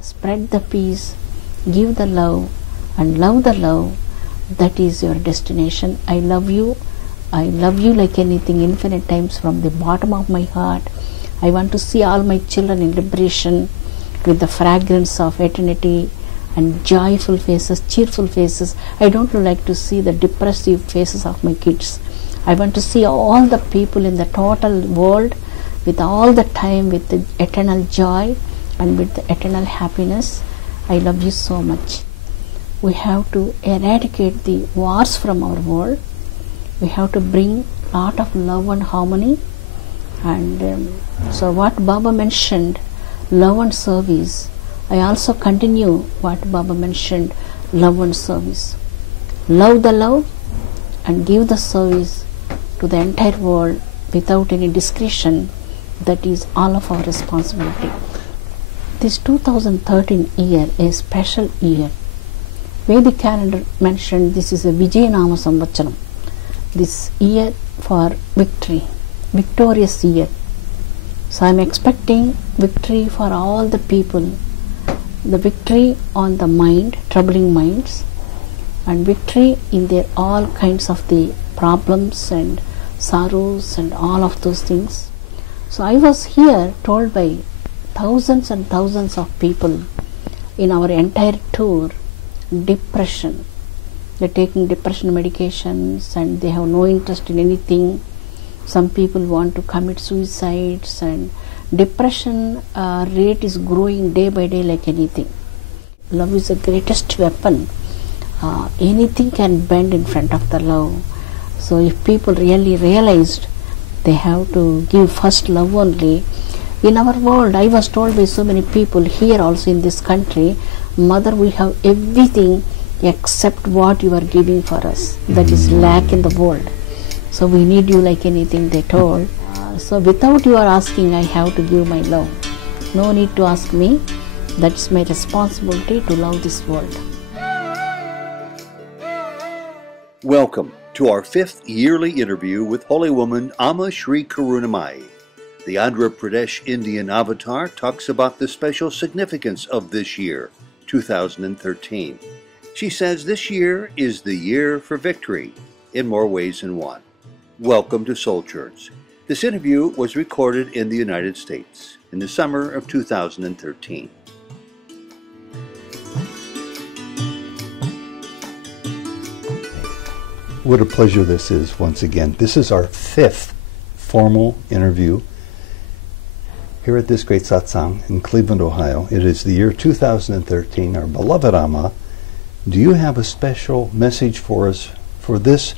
spread the peace, give the love, and love the love. That is your destination. I love you. I love you like anything, infinite times from the bottom of my heart. I want to see all my children in liberation with the fragrance of eternity and joyful faces, cheerful faces. I don't like to see the depressive faces of my kids. I want to see all the people in the total world with all the time with the eternal joy and with the eternal happiness. I love you so much. We have to eradicate the wars from our world. We have to bring a lot of love and harmony. And so what Baba mentioned, love and service, I also continue what Baba mentioned, love and service. Love the love and give the service to the entire world without any discretion. That is all of our responsibility. This 2013 year is a special year. Vedic calendar mentioned this is a Vijayanama Samvatsharam. This year for victory, victorious year. So I am expecting victory for all the people. The victory on the mind, troubling minds, and victory in their all kinds of the problems and sorrows and all of those things. So I was here told by thousands and thousands of people in our entire tour, depression. They're taking depression medications and they have no interest in anything. Some people want to commit suicides, and depression rate is growing day by day like anything. Love is the greatest weapon. Anything can bend in front of the love. So if people really realized they have to give first love only. In our world, I was told by so many people here also in this country, Mother, we have everything except what you are giving for us. That is lack in the world. So we need you like anything, they told. So without your asking, I have to give my love. No need to ask me. That's my responsibility to love this world. Welcome to our 5th yearly interview with Holy Woman Amma Sri Karunamayi. The Andhra Pradesh Indian avatar talks about the special significance of this year, 2013. She says this year is the year for victory in more ways than one. Welcome to Soul Church. This interview was recorded in the United States in the summer of 2013. What a pleasure this is once again. This is our 5th formal interview here at this great satsang in Cleveland, Ohio. It is the year 2013. Our beloved Amma, do you have a special message for us for this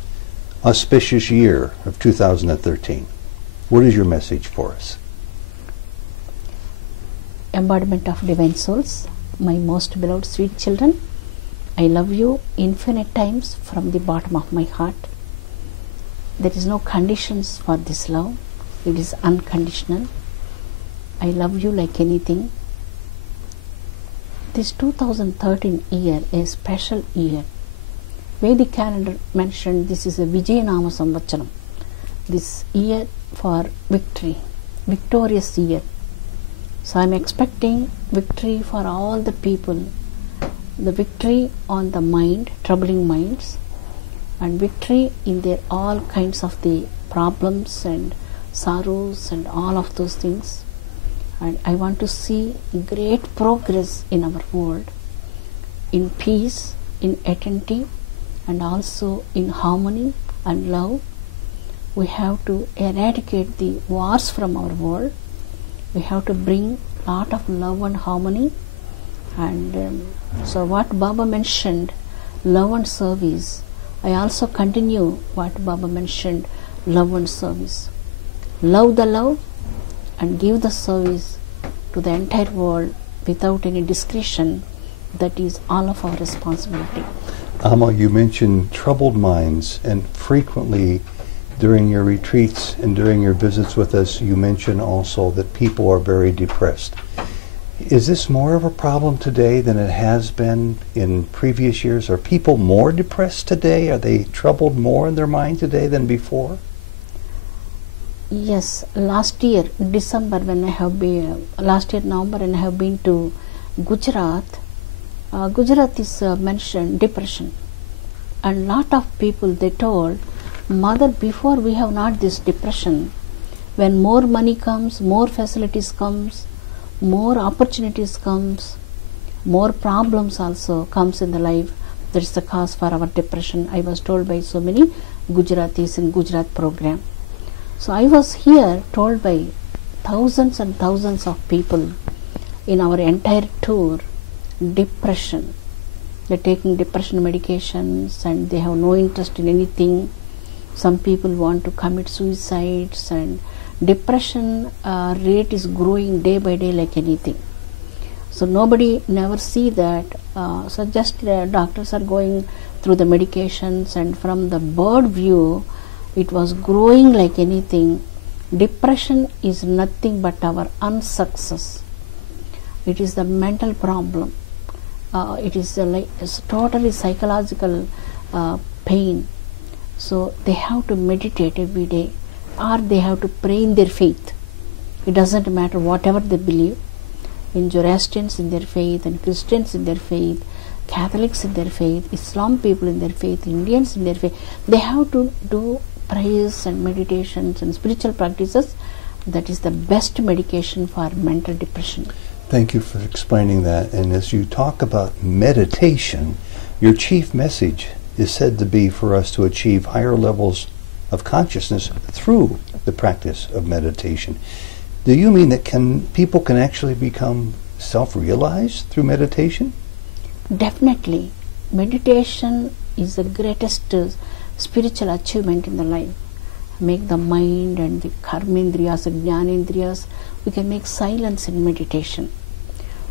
auspicious year of 2013? What is your message for us? Embodiment of divine souls, my most beloved sweet children, I love you infinite times from the bottom of my heart. There is no conditions for this love. It is unconditional. I love you like anything. This 2013 year is a special year. Vedic calendar mentioned this is a Vijayanama Samvatsharam. This year for victory, victorious year. So I am expecting victory for all the people. The victory on the mind, troubling minds, and victory in their all kinds of the problems and sorrows and all of those things. And I want to see great progress in our world, in peace, in eternity, and also in harmony and love. We have to eradicate the wars from our world. We have to bring a lot of love and harmony. And so what Baba mentioned, love and service, I also continue what Baba mentioned, love and service. Love the love and give the service to the entire world without any discretion. That is all of our responsibility. Amma, you mentioned troubled minds, and frequently during your retreats and during your visits with us, you mention also that people are very depressed. Is this more of a problem today than it has been in previous years? Are people more depressed today? Are they troubled more in their mind today than before? Yes, last year December when I have been, last year November when I have been to Gujarat, Gujarat is mentioned depression, and lot of people they told, mother, before we have not this depression, when more money comes, more facilities comes, more opportunities comes, more problems also comes in the life, that is the cause for our depression. I was told by so many Gujaratis in Gujarat program. So I was here told by thousands and thousands of people in our entire tour, depression. They're taking depression medications and they have no interest in anything. Some people want to commit suicides, and depression rate is growing day by day like anything. So nobody never see that. So just doctors are going through the medications, and from the bird view, it was growing like anything. Depression is nothing but our unsuccess. It is the mental problem. It is it's totally psychological pain. So they have to meditate every day, or they have to pray in their faith. It doesn't matter whatever they believe. In Zoroastrians in their faith, and Christians in their faith, Catholics in their faith, Islam people in their faith, Indians in their faith, they have to do prayers and meditations and spiritual practices. That is the best medication for mental depression. Thank you for explaining that. And as you talk about meditation, your chief message is said to be for us to achieve higher levels of consciousness through the practice of meditation. Do you mean that people can actually become self-realized through meditation? Definitely. Meditation is the greatest spiritual achievement in the life. Make the mind and the karmendriyas and jnanendriyas, we can make silence in meditation.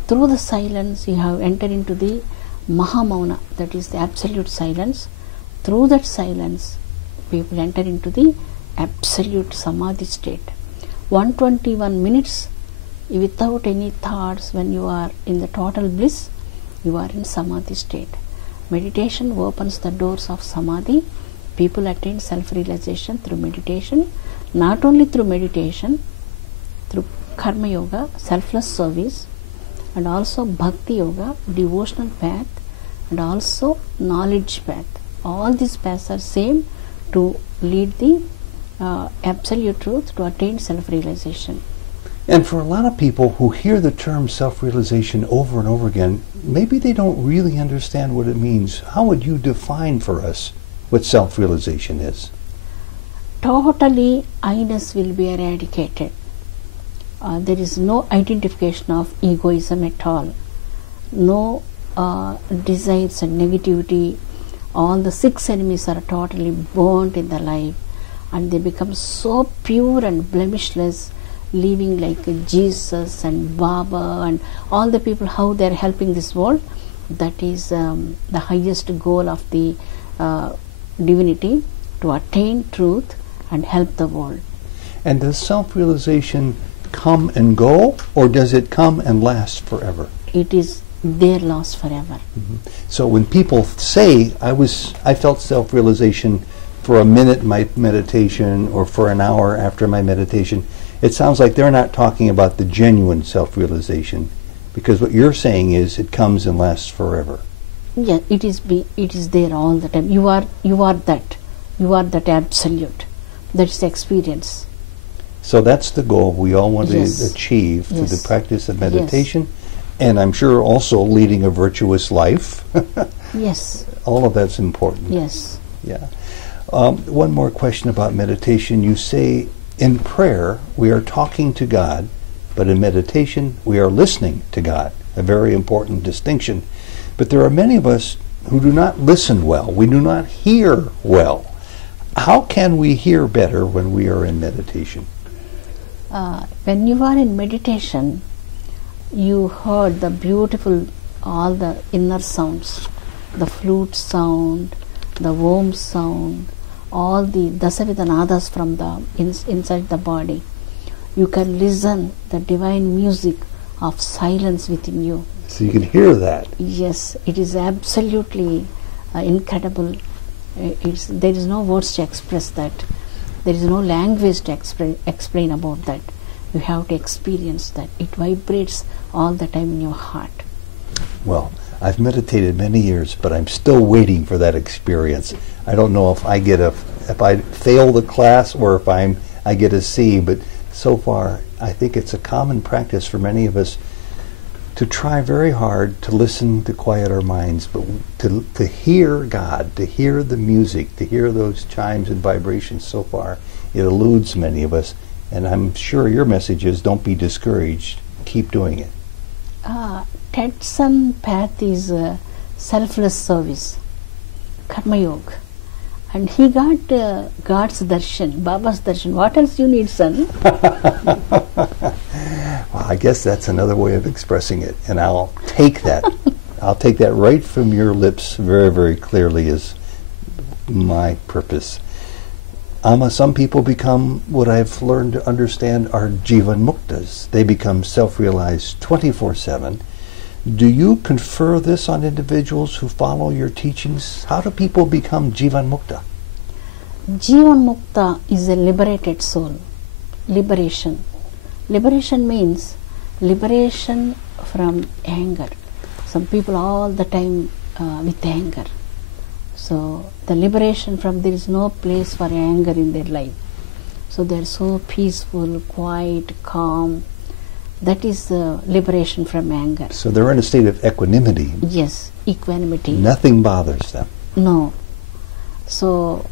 Through the silence, you have entered into the Mahamauna, that is the absolute silence. Through that silence, people enter into the absolute samadhi state. 121 minutes without any thoughts, when you are in the total bliss, you are in samadhi state. Meditation opens the doors of samadhi. People attain self-realization through meditation. Not only through meditation, through karma yoga, selfless service, and also bhakti yoga, devotional path, and also knowledge path. All these paths are same to lead the absolute truth, to attain self-realization. And for a lot of people who hear the term self-realization over and over again, maybe they don't really understand what it means. How would you define for us what self-realization is? Totally, I-ness will be eradicated. There is no identification of egoism at all. No desires and negativity. All the 6 enemies are totally burnt in the life, and they become so pure and blemishless, living like Jesus and Baba and all the people, how they are helping this world. That is the highest goal of the divinity, to attain truth and help the world. And does self-realization come and go, or does it come and last forever? It is there, last forever. Mm-hmm. So when people say, I felt self-realization for a minute in my meditation or for an hour after my meditation, it sounds like they're not talking about the genuine self-realization, because what you're saying is it comes and lasts forever. Yeah, it is there all the time. You are that. You are that absolute. That is the experience. So that's the goal we all want Yes. to achieve through Yes. the practice of meditation, and I'm sure also leading a virtuous life. Yes. All of that's important. Yes. Yeah. One more question about meditation. You say in prayer we are talking to God, but in meditation we are listening to God. A very important distinction. But there are many of us who do not listen well. We do not hear well. How can we hear better when we are in meditation? When you are in meditation, you heard the beautiful, all the inner sounds, the flute sound, the Om sound, all the Dasavidanadas from the inside the body. You can listen the divine music of silence within you. So you can hear that. Yes, it is absolutely incredible. There is no words to express that. There is no language to explain about that. You have to experience that. It vibrates all the time in your heart. Well, I've meditated many years, but I'm still waiting for that experience. I don't know if I fail the class or if I get a C, but so far I think it's a common practice for many of us to try very hard to listen, to quiet our minds, but to hear God, to hear the music, to hear those chimes and vibrations. So far it eludes many of us, and I'm sure your message is don't be discouraged, keep doing it. Tedson path is selfless service, Karma Yoga. And he got God's darshan, Baba's darshan. What else you need, son? Well, I guess that's another way of expressing it, and I'll take that. I'll take that right from your lips very, very clearly as my purpose. Amma, some people become what I've learned to understand are jivan muktas. They become self-realized 24/7. Do you confer this on individuals who follow your teachings? How do people become jivan mukta? Jivan mukta is a liberated soul. Liberation. Liberation means liberation from anger. Some people all the time with anger. So the liberation from, there is no place for anger in their life. So they are so peaceful, quiet, calm. That is liberation from anger. So they're in a state of equanimity. Yes, equanimity. Nothing bothers them. No. So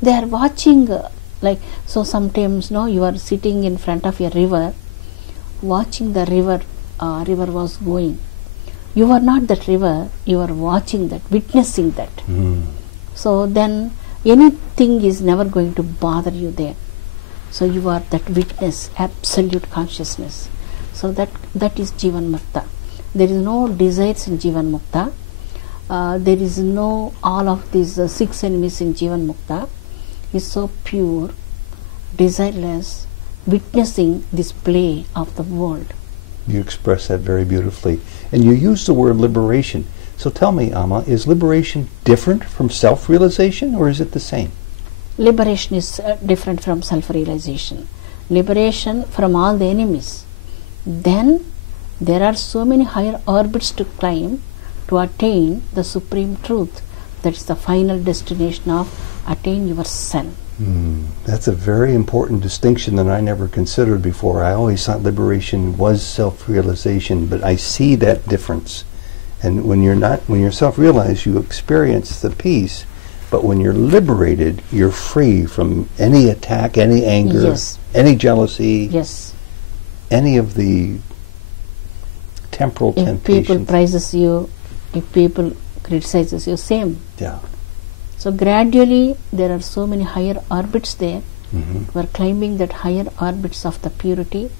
they are watching, so sometimes you are sitting in front of a river, watching the river was going. You are not that river, you are watching that, witnessing that. So then anything is never going to bother you there. So you are that witness, absolute consciousness. So that is Jivan Mukta. There is no desires in Jivan Mukta. There is no all of these 6 enemies in Jivan Mukta. Is so pure, desireless, witnessing this play of the world. You express that very beautifully. And you use the word liberation. So tell me, Amma, is liberation different from self-realization, or is it the same? Liberation is different from self-realization. Liberation from all the enemies. Then there are so many higher orbits to climb to attain the supreme truth. That is the final destination of attain yourself. That's a very important distinction that I never considered before. I always thought liberation was self-realization, but I see that difference. And when you're self-realized, you experience the peace. But when you're liberated, you're free from any attack, any anger, yes, any jealousy, yes, any of the temporal temptations. If people praises you, if people criticizes you, same. Yeah. So gradually there are so many higher orbits there. We are climbing that higher orbits of the purity.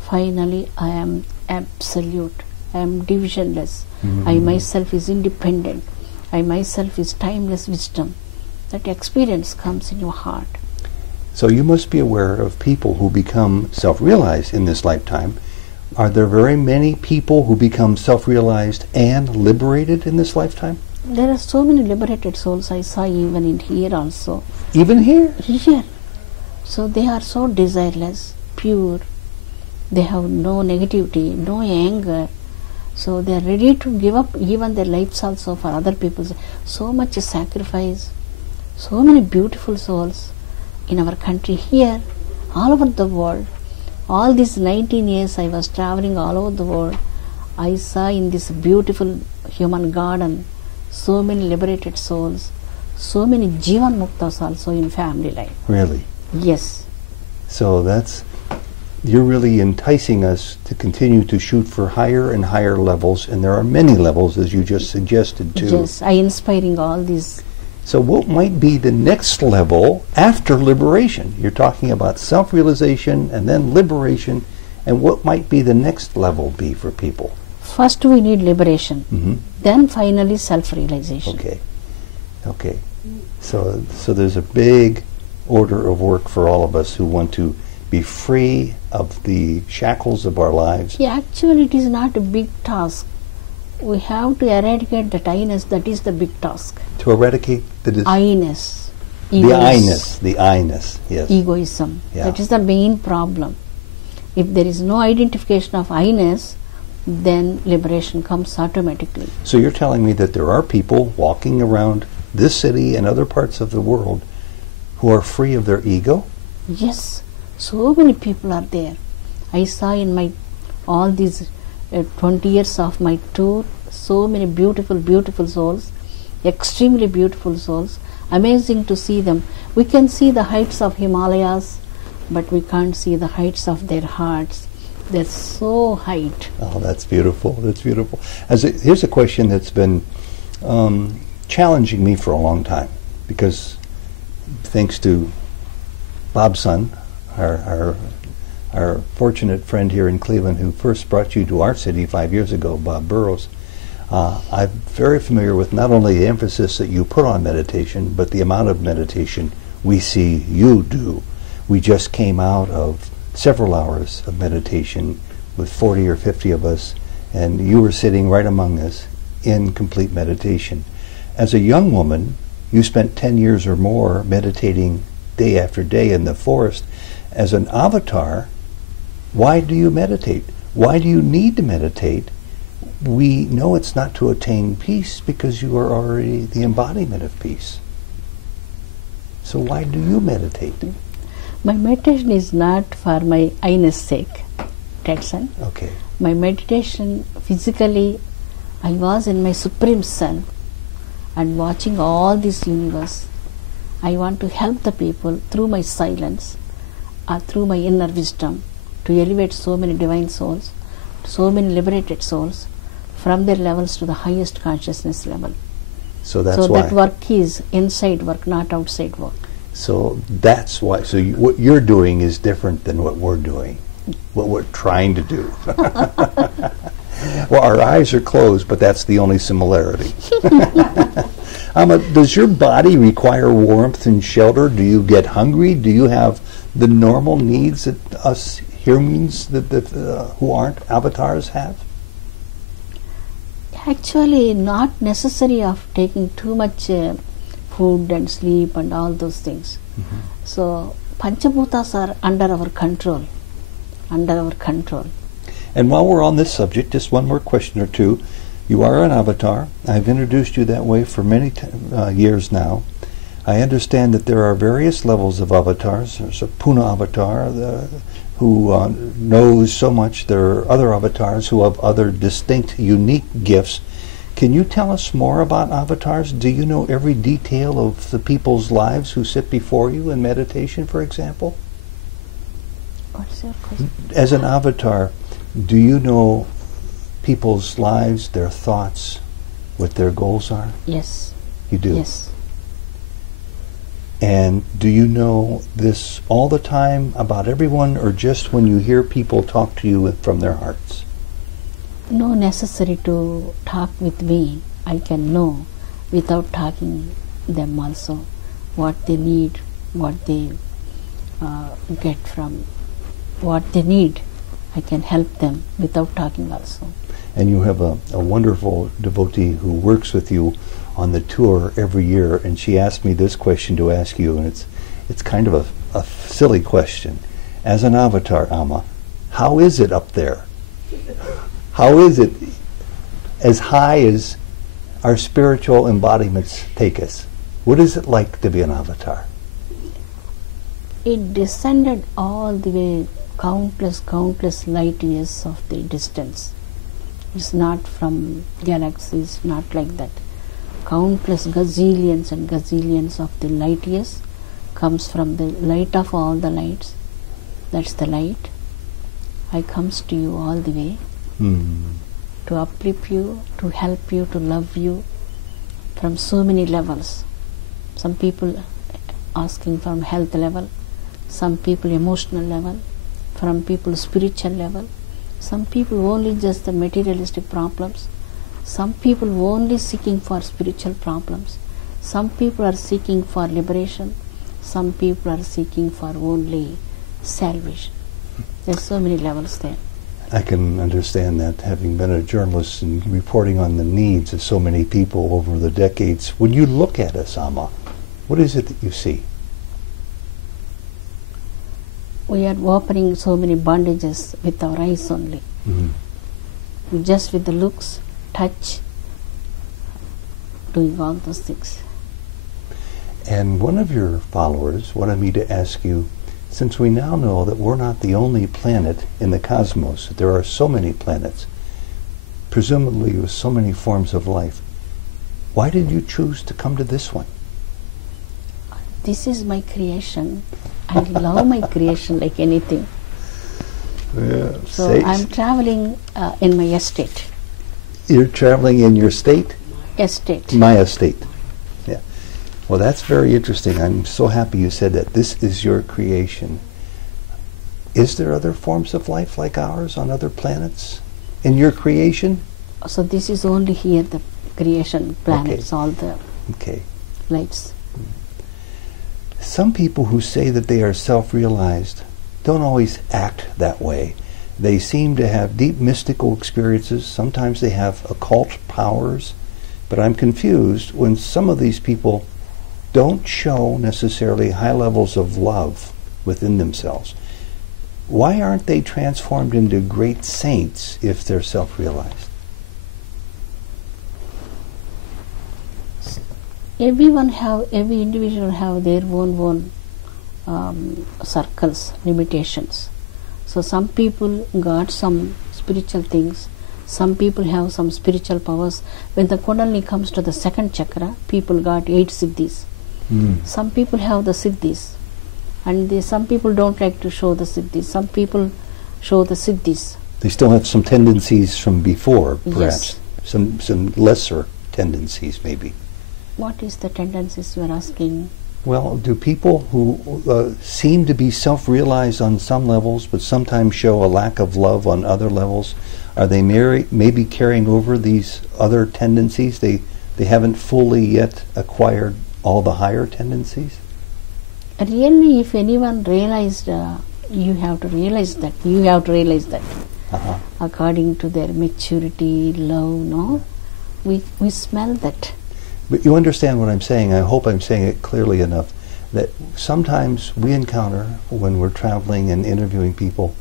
Finally I am absolute. I am divisionless. I myself is independent. I myself is timeless wisdom. That experience comes in your heart. So you must be aware of people who become self-realized in this lifetime. Are there very many people who become self-realized and liberated in this lifetime? There are so many liberated souls I saw even in here also. Even here? Here. So they are so desireless, pure. They have no negativity, no anger. So they are ready to give up even their lives also for other people. So much sacrifice. So many beautiful souls in our country here, all over the world. All these 19 years I was traveling all over the world. I saw in this beautiful human garden so many liberated souls, so many Jivan Muktas also in family life. Really? Yes. So you're really enticing us to continue to shoot for higher and higher levels, and there are many levels, as you just suggested too. Yes, I inspiring all these. So what might be the next level after liberation? You're talking about self-realization and then liberation, and what might be the next level be for people? First we need liberation, then finally self-realization. Okay. So there's a big order of work for all of us who want to be free of the shackles of our lives. Yeah, actually it is not a big task. We have to eradicate that I-ness. That is the big task. To eradicate the I-ness. The I-ness, yes. Egoism. Yeah. That is the main problem. If there is no identification of I-ness, then liberation comes automatically. So you're telling me that there are people walking around this city and other parts of the world who are free of their ego? Yes, so many people are there. I saw in my all these 20 years of my tour, so many beautiful, beautiful souls, extremely beautiful souls. Amazing to see them. We can see the heights of Himalayas, but we can't see the heights of their hearts. They're so height. Oh, that's beautiful. That's beautiful. Here's a question that's been challenging me for a long time, because thanks to Bob's son, our fortunate friend here in Cleveland who first brought you to our city 5 years ago, Bob Burrows, I'm very familiar with not only the emphasis that you put on meditation, but the amount of meditation we see you do. We just came out of several hours of meditation with 40 or 50 of us, and you were sitting right among us in complete meditation. As a young woman, you spent 10 years or more meditating day after day in the forest. As an avatar, why do you meditate? Why do you need to meditate? We know it's not to attain peace because you are already the embodiment of peace. So why do you meditate? My meditation is not for my I-ness sake, Tedson. Okay. My meditation, physically, I was in my Supreme Sun and watching all this universe. I want to help the people through my silence or through my inner wisdom to elevate so many divine souls, so many liberated souls from their levels to the highest consciousness level. So that's why. That work is inside work, not outside work. So that's why. So what you're doing is different than what we're doing, what we're trying to do. Well, our eyes are closed, but that's the only similarity. Does your body require warmth and shelter? Do you get hungry? Do you have the normal needs that us humans who aren't avatars have? Actually, not necessary of taking too much food and sleep and all those things. Mm-hmm. So Panchabhutas are under our control. And while we're on this subject, just one more question or two. You are an avatar. I've introduced you that way for many years now. I understand that there are various levels of avatars. There's a Puna avatar who knows so much. There are other avatars who have other distinct, unique gifts. Can you tell us more about avatars? Do you know every detail of the people's lives who sit before you in meditation, for example? What's your question? As an avatar, do you know people's lives, their thoughts, what their goals are? Yes. You do? Yes. And do you know this all the time about everyone, or just when you hear people talk to you from their hearts? No necessary to talk with me. I can know without talking them also what they need, what they get from what they need. I can help them without talking also. And you have a wonderful devotee who works with you on the tour every year, and she asked me this question to ask you, and it's kind of a silly question. As an avatar, Amma, how is it up there? How is it as high as our spiritual embodiments take us? What is it like to be an avatar? It descended all the way, countless light years of the distance. It's not from galaxies, not like that. Countless gazillions and gazillions of the light years comes from the light of all the lights. That's the light. I comes to you all the way to uplift you, to help you, to love you from so many levels. Some people asking from health level, some people emotional level, from people spiritual level, some people only just the materialistic problems, some people only seeking for spiritual problems, some people are seeking for liberation, some people are seeking for only salvation. There's so many levels there. I can understand that, having been a journalist and reporting on the needs of so many people over the decades. When you look at us, Amma, what is it that you see? We are opening so many bondages with our eyes only. just with the looks, touch, doing all those things. And one of your followers wanted me to ask you, since we now know that we're not the only planet in the cosmos, that there are so many planets, presumably with so many forms of life, why did you choose to come to this one? This is my creation. I love my creation like anything. Yeah, So I'm traveling in my estate. You're traveling in your state? Estate. My estate. Yeah. Well, that's very interesting. I'm so happy you said that. This is your creation. Is there other forms of life like ours on other planets in your creation? So this is only here the creation, planets, all the Okay. lights. Some people who say that they are self-realized don't always act that way. They seem to have deep mystical experiences. Sometimes they have occult powers. But I'm confused when some of these people don't show necessarily high levels of love within themselves. Why aren't they transformed into great saints if they're self-realized? Every individual have their own circles, limitations. So some people got some spiritual things, some people have some spiritual powers. When the Kundalini comes to the second chakra, people got 8 siddhis. Some people have the siddhis, and some people don't like to show the siddhis. Some people show the siddhis. They still have some tendencies from before, perhaps. Yes. Some lesser tendencies, maybe. What is the tendencies you are asking? Well, do people who seem to be self-realized on some levels, but sometimes show a lack of love on other levels, are they maybe carrying over these other tendencies? They haven't fully yet acquired all the higher tendencies? Really, if anyone realized, you have to realize that. You have to realize that. According to their maturity, love, no? We smell that. But you understand what I'm saying. I hope I'm saying it clearly enough that sometimes we encounter, when we're traveling and interviewing people,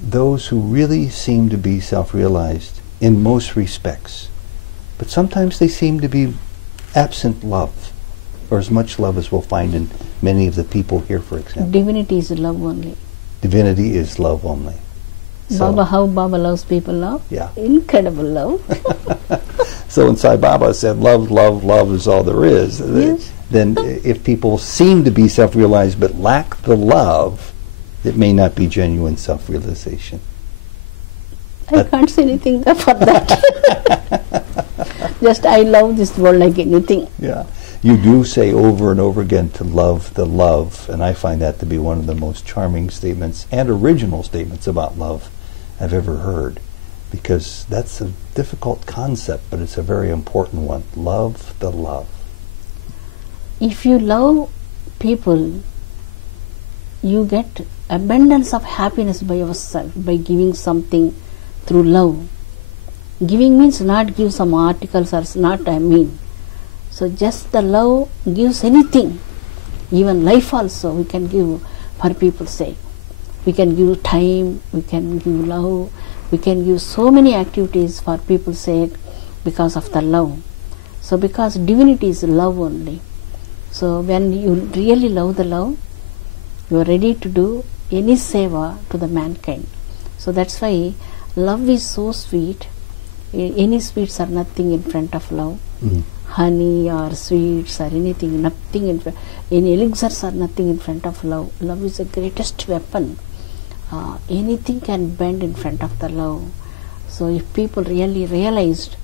those who really seem to be self-realized in most respects. But sometimes they seem to be absent love, or as much love as we'll find in many of the people here, for example. Divinity is love only. Divinity is love only. So, How Baba loves people love? Yeah. Incredible love. So when Sai Baba said love, love, love is all there is, Yes. then if people seem to be self-realized but lack the love, it may not be genuine self-realization. I can't say anything for that. Just I love this world like anything. Yeah. You do say over and over again to love the love, and I find that to be one of the most charming statements and original statements about love I've ever heard, because that's a difficult concept, but it's a very important one. Love the love. If you love people, you get abundance of happiness by yourself, by giving something through love. Giving means not give some articles or not, I mean. So just the love gives anything, even life also we can give for people's sake. We can give time, we can give love, we can give so many activities for people's sake because of the love. So because divinity is love only. So when you really love the love, you are ready to do any seva to the mankind. So that's why love is so sweet. Any sweets are nothing in front of love. Honey or sweets or anything, nothing in front. Any elixirs are nothing in front of love. Love is the greatest weapon. Anything can bend in front of the love. So if people really realized,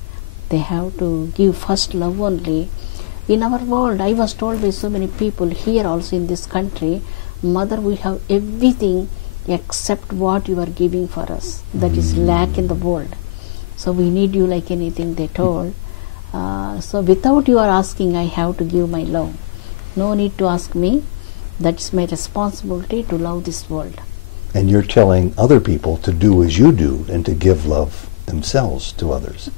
they have to give first love only. In our world, I was told by so many people here also in this country, Mother, we have everything except what you are giving for us. That is lack in the world. So we need you like anything, they told. So without you are asking, I have to give my love. No need to ask me. That's my responsibility to love this world. And you're telling other people to do as you do and to give love themselves to others.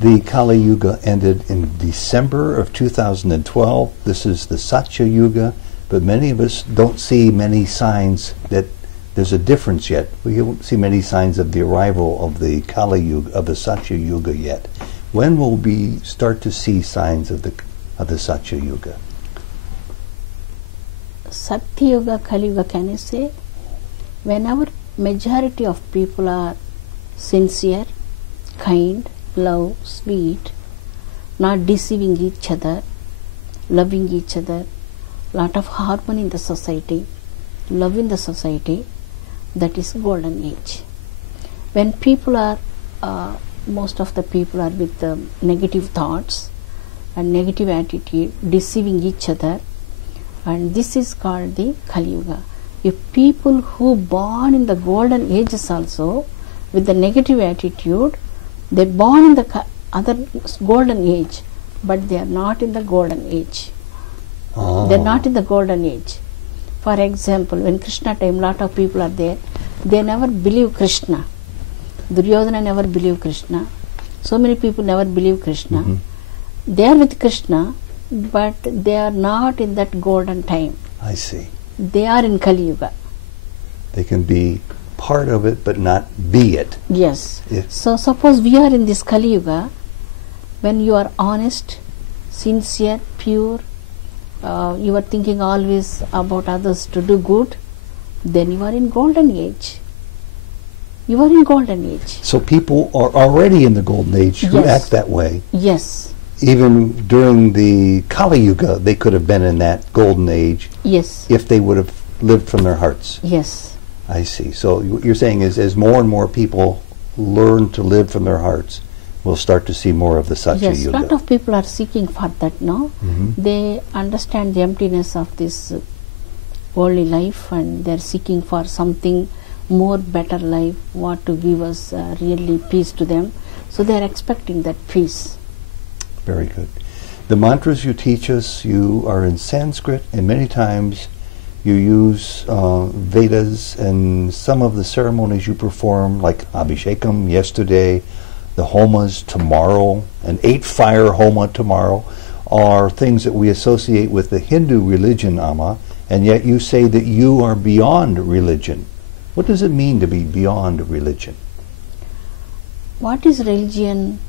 The Kali Yuga ended in December of 2012. This is the Satya Yuga, but many of us don't see many signs that there's a difference yet. We don't see many signs of the arrival of the Kali Yuga, of the Satya Yuga yet. When will we start to see signs of the Satya Yuga? Satya Yuga, Kali Yuga, can I say? Whenever majority of people are sincere, kind, love, sweet, not deceiving each other, loving each other, lot of harmony in the society, love in the society, that is golden age. When people are, most of the people are with negative thoughts and negative attitude, deceiving each other, and this is called the Kali Yuga. If people who born in the golden ages also with the negative attitude, they born in the other golden age, but they are not in the golden age. Oh. They are not in the golden age. For example, when Krishna time, lot of people are there, they never believe Krishna. Duryodhana never believe Krishna. So many people never believe Krishna. Mm-hmm. They are with Krishna, but they are not in that golden time. I see. They are in Kali Yuga. They can be part of it, but not be it. Yes. Yes. So suppose we are in this Kali Yuga, when you are honest, sincere, pure, you are thinking always about others to do good, then you are in golden age. You are in golden age. So people are already in the golden age who Yes. act that way. Yes. Even during the Kali Yuga, they could have been in that golden age Yes. if they would have lived from their hearts. Yes. I see. So what you're saying is, as more and more people learn to live from their hearts, we'll start to see more of the Satya Yes. Yuga. Lot of people are seeking for that now. Mhm. They understand the emptiness of this worldly life, and they are seeking for something more better life, what to give us really peace to them. So they are expecting that peace. Very good. The mantras you teach us, you are in Sanskrit, and many times you use Vedas, and some of the ceremonies you perform, like Abhishekam yesterday, the homas tomorrow, an 8-fire homa tomorrow, are things that we associate with the Hindu religion, Amma, and yet you say that you are beyond religion. What does it mean to be beyond religion? What is religion?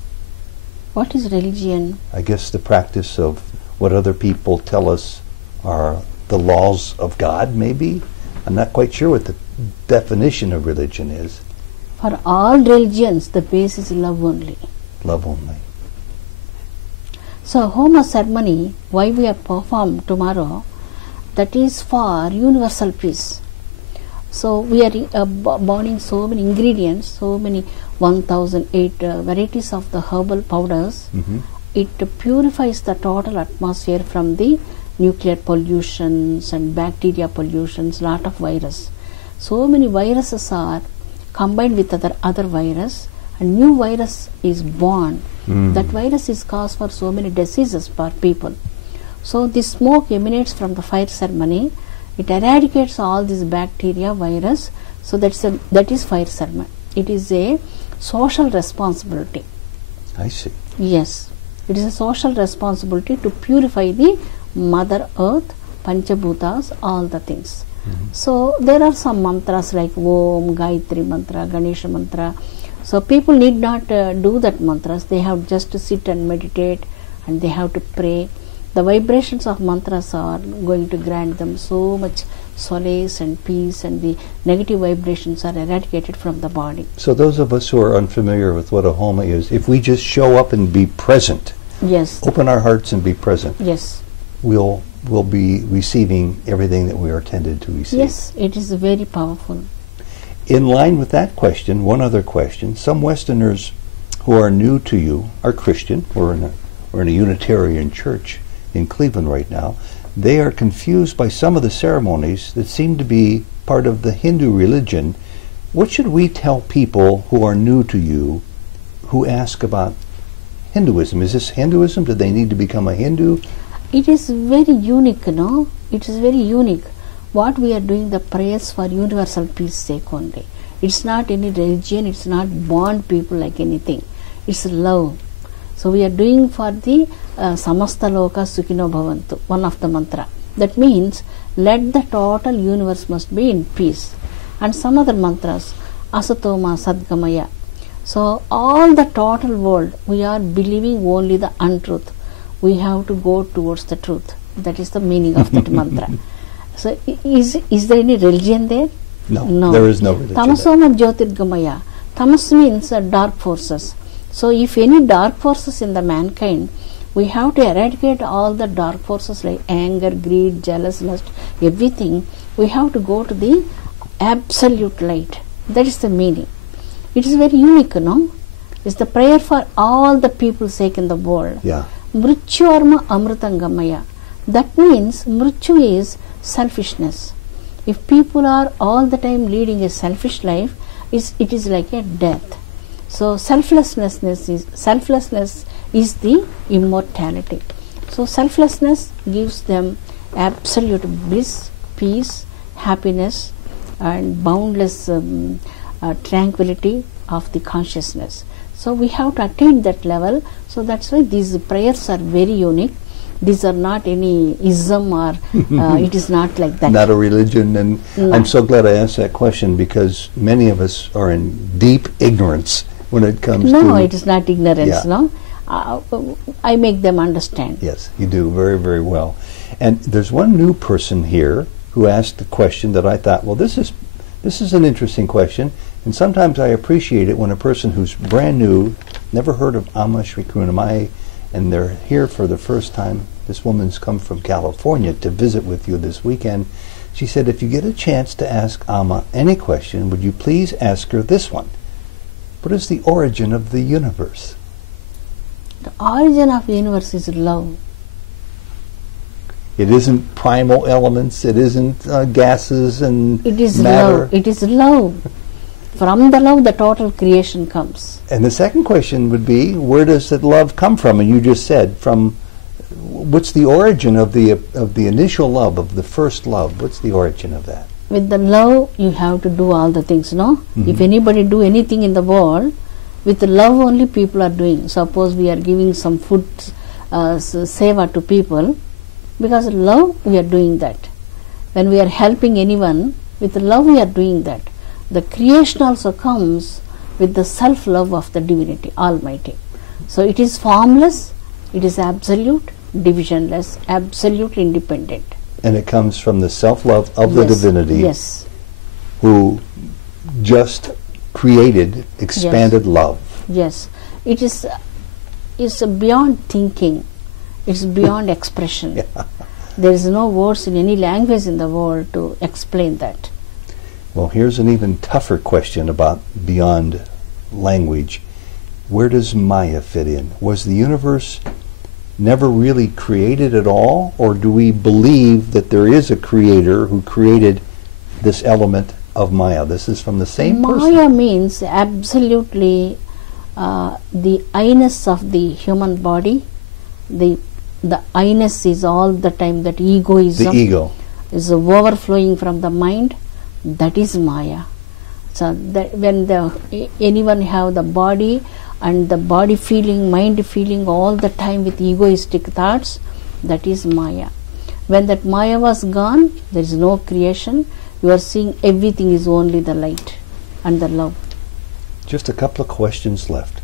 What is religion? I guess the practice of what other people tell us are the laws of God, maybe? I'm not quite sure what the definition of religion is. For all religions, the base is love only. Love only. So Homa ceremony, why we are performed tomorrow, that is for universal peace. So we are burning so many ingredients, so many 1008 varieties of the herbal powders. Mm-hmm. It purifies the total atmosphere from the nuclear pollutions and bacteria pollutions, lot of virus. So many viruses are combined with other virus, and new virus is born. That virus is cause for so many diseases for people. So this smoke emanates from the fire ceremony. It eradicates all these bacteria, virus. So that is fire ceremony. It is a social responsibility. I see. Yes, it is a social responsibility to purify the Mother Earth, Panchabhutas, all the things. So there are some mantras like Om, Gayatri mantra, Ganesha mantra. So people need not do that mantras. They have just to sit and meditate, and they have to pray. The vibrations of mantras are going to grant them so much solace and peace, and the negative vibrations are eradicated from the body. So those of us who are unfamiliar with what a homa is, if we just show up and be present, Yes, open our hearts and be present, yes, we'll be receiving everything that we are intended to receive. yes, it is very powerful. In line with that question, one other question. Some Westerners who are new to you are Christian. We're in a Unitarian church in Cleveland right now. They are confused by some of the ceremonies that seem to be part of the Hindu religion. What should we tell people who are new to you who ask about Hinduism? Is this Hinduism? Do they need to become a Hindu? It is very unique, no? It is very unique. What we are doing, the prayers for universal peace sake only. It's not any religion, it's not bond people like anything. It's love. So we are doing for the Samasta Loka Sukhino Bhavantu, one of the mantra. That means let the total universe must be in peace. and some other mantras, Asatoma Sadgamaya. So all the total world, we are believing only the untruth. We have to go towards the truth. That is the meaning of that mantra. So is there any religion there? No, there is no religion. Tamasoma Jyotirgamaya. Tamas means dark forces. So if any dark forces in the mankind, we have to eradicate all the dark forces like anger, greed, jealous, lust, everything. We have to go to the absolute light. That is the meaning. It is very unique, no? It's the prayer for all the people's sake in the world. Yeah. Mrityorma Amritangamaya. That means Mrityu is selfishness. If people are all the time leading a selfish life, it is like a death. So selflessness is the immortality. So selflessness gives them absolute bliss, peace, happiness, and boundless tranquility of the consciousness. So we have to attain that level. So that's why these prayers are very unique. These are not any ism or it is not like that. Not a religion. And No. I'm so glad I asked that question, because many of us are in deep ignorance when it comes to... No, it is not ignorance, Yeah. no. I make them understand. Yes, you do very, very well. And there's one new person here who asked a question that I thought, well, this is an interesting question, and sometimes I appreciate it when a person who's brand new, never heard of Amma Sri Karunamayi, and they're here for the first time. This woman's come from California to visit with you this weekend. She said, if you get a chance to ask Amma any question, would you please ask her this one? What is the origin of the universe? The origin of the universe is love. It isn't primal elements, it isn't gases and It is matter. love. It is love. From the love, the total creation comes. And the second question would be, where does that love come from? And you just said, from what's the origin of the initial love, of the first love? What's the origin of that? With the love, you have to do all the things, no? Mhm. If anybody do anything in the world, with the love only people are doing. Suppose we are giving some food seva to people, because of love we are doing that. When we are helping anyone, with love we are doing that. The creation also comes with the self-love of the divinity, Almighty. So it is formless, it is absolute, divisionless, absolute independent. And it comes from the self-love of the Yes, divinity, Yes, who just created expanded love. yes. It is beyond thinking. It's beyond expression. There is no words in any language in the world to explain that. Well, here's an even tougher question about beyond language. Where does Maya fit in? Was the universe never really created at all, or do we believe that there is a creator who created this element of Maya? This is from the same person. Maya means absolutely the I-ness of the human body. The I-ness is all the time that egoism The ego. is overflowing from the mind. That is Maya. So that when anyone have the body and the body feeling, mind feeling all the time with egoistic thoughts, that is Maya. When that Maya was gone, there is no creation. You are seeing everything is only the light and the love. Just a couple of questions left.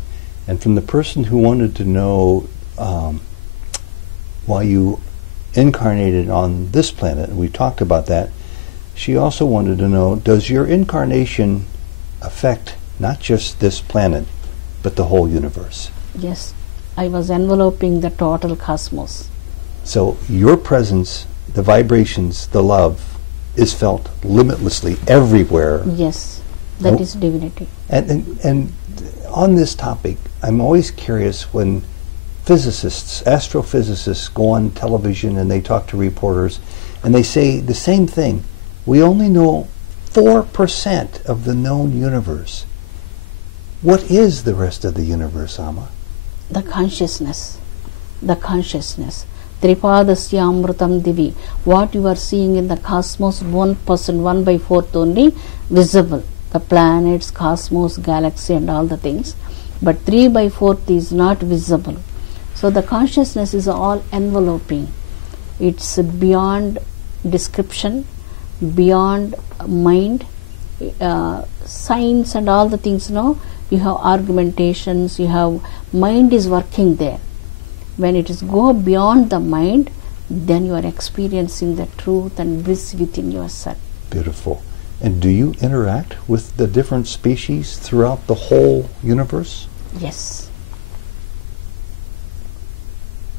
And from the person who wanted to know why you incarnated on this planet, and we talked about that, she also wanted to know, does your incarnation affect not just this planet, but the whole universe? Yes, I was enveloping the total cosmos. So your presence, the vibrations, the love, is felt limitlessly everywhere. Yes, that Oh. is divinity. And on this topic, I'm always curious when physicists, astrophysicists go on television and they talk to reporters and they say the same thing. We only know 4% of the known universe. What is the rest of the universe, Amma? The consciousness. The consciousness. Tripadasya amrutam divi. What you are seeing in the cosmos, 1%, 1/4 only visible. The planets, cosmos, galaxy and all the things. But 3/4 is not visible. So the consciousness is all enveloping. It's beyond description, beyond mind, science and all the things, you have argumentations, you have mind is working there. When it is go beyond the mind, then you are experiencing the truth and bliss within yourself. Beautiful. And do you interact with the different species throughout the whole universe? Yes.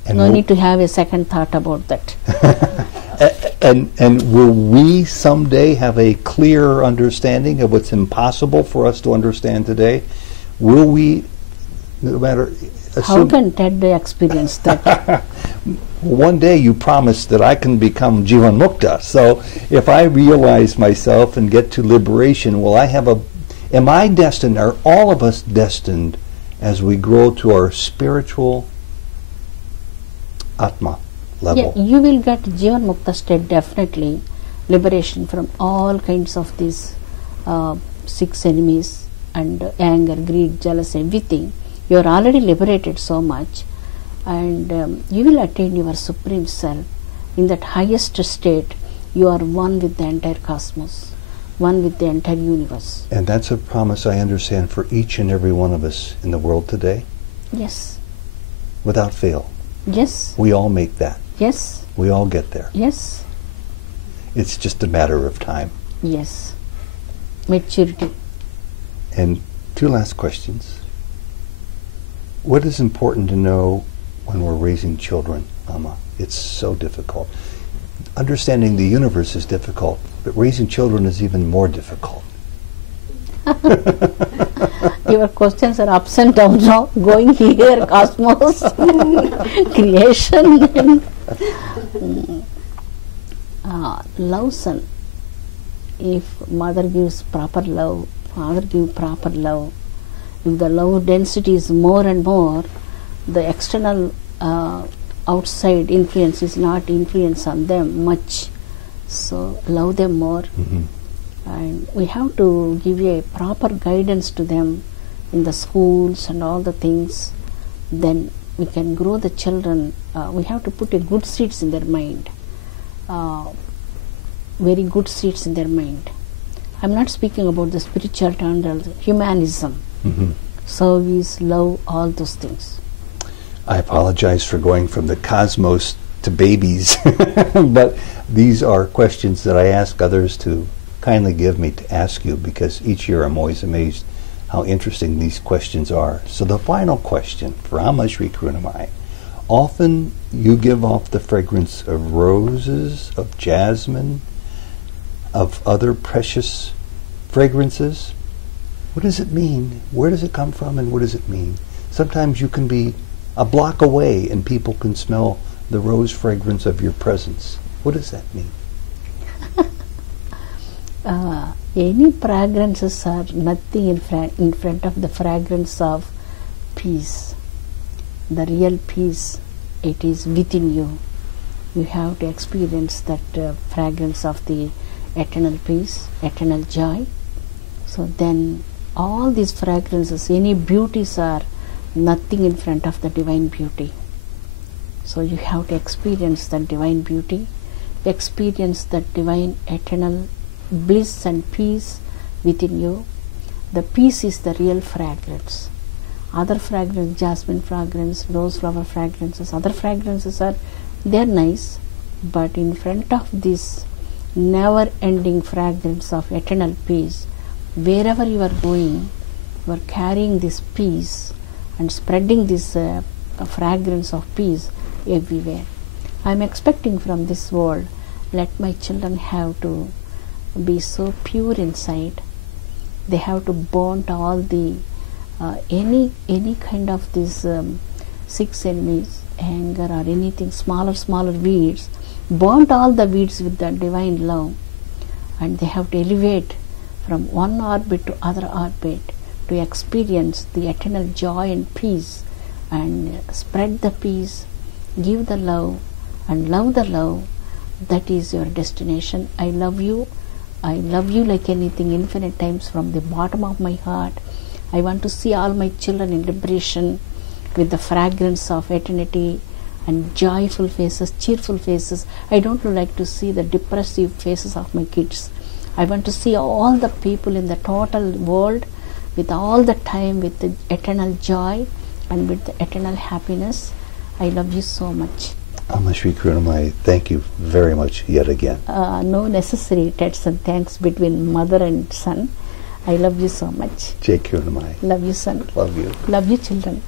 And No need to have a second thought about that. And will we someday have a clearer understanding of what's impossible for us to understand today? Will we, no matter... How can Ted experience that? One day you promised that I can become Jivan Mukta. So if I realize myself and get to liberation, will I have am I destined, are all of us destined as we grow to our spiritual Atma level? Yeah, you will get Jivan Mukta state, definitely. Liberation from all kinds of these 6 enemies and anger, greed, jealousy, everything. You are already liberated so much, and you will attain your supreme self. In that highest state, you are one with the entire cosmos, one with the entire universe. And that's a promise, I understand, for each and every one of us in the world today? Yes. Without fail? Yes. We all make that? Yes. We all get there? Yes. It's just a matter of time? Yes. Maturity. And 2 last questions. What is important to know when we're raising children, Amma? It's so difficult. Understanding the universe is difficult, but raising children is even more difficult. Your questions are ups and downs now. Going here, cosmos, creation. Love son. If mother gives proper love, father gives proper love, if the love density is more and more, the external outside influence is not influence on them much. So love them more. Mm-hmm. And we have to give a proper guidance to them in the schools and all the things. Then we can grow the children. We have to put a good seeds in their mind. Very good seeds in their mind. I'm not speaking about the spiritual and the humanism. Mm-hmm. Service, love, all those things. I apologize for going from the cosmos to babies, but these are questions that I ask others to kindly give me to ask you, because each year I'm always amazed how interesting these questions are. So the final question for Amma Sri Karunamayi. Often you give off the fragrance of roses, of jasmine, of other precious fragrances. What does it mean? Where does it come from, and what does it mean? Sometimes you can be a block away and people can smell the rose fragrance of your presence. What does that mean? Any fragrances are nothing in front of the fragrance of peace. The real peace, it is within you. You have to experience that fragrance of the eternal peace, eternal joy. So then all these fragrances, any beauties are nothing in front of the divine beauty. So you have to experience that divine beauty, experience that divine eternal bliss and peace within you. The peace is the real fragrance. Other fragrance, jasmine fragrance, rose flower fragrances, other fragrances are, they're nice, but in front of this never ending fragrance of eternal peace, wherever you are going, you are carrying this peace and spreading this fragrance of peace everywhere. I am expecting from this world, let my children have to be so pure inside. They have to burn all the any kind of these 6 enemies, anger or anything, smaller weeds, burnt all the weeds with the divine love, and they have to elevate from one orbit to other orbit to experience the eternal joy and peace, and spread the peace, give the love, and love the love. That is your destination. I love you like anything, infinite times from the bottom of my heart. I want to see all my children in liberation with the fragrance of eternity and joyful faces, cheerful faces. I don't like to see the depressive faces of my kids. I want to see all the people in the total world with all the time, with the eternal joy and with the eternal happiness. I love you so much. Amma Sri Karunamayi, thank you very much yet again. No necessary tets and thanks between mother and son. I love you so much. Jai Karunamayi. Love you, son. Love you. Love you, children.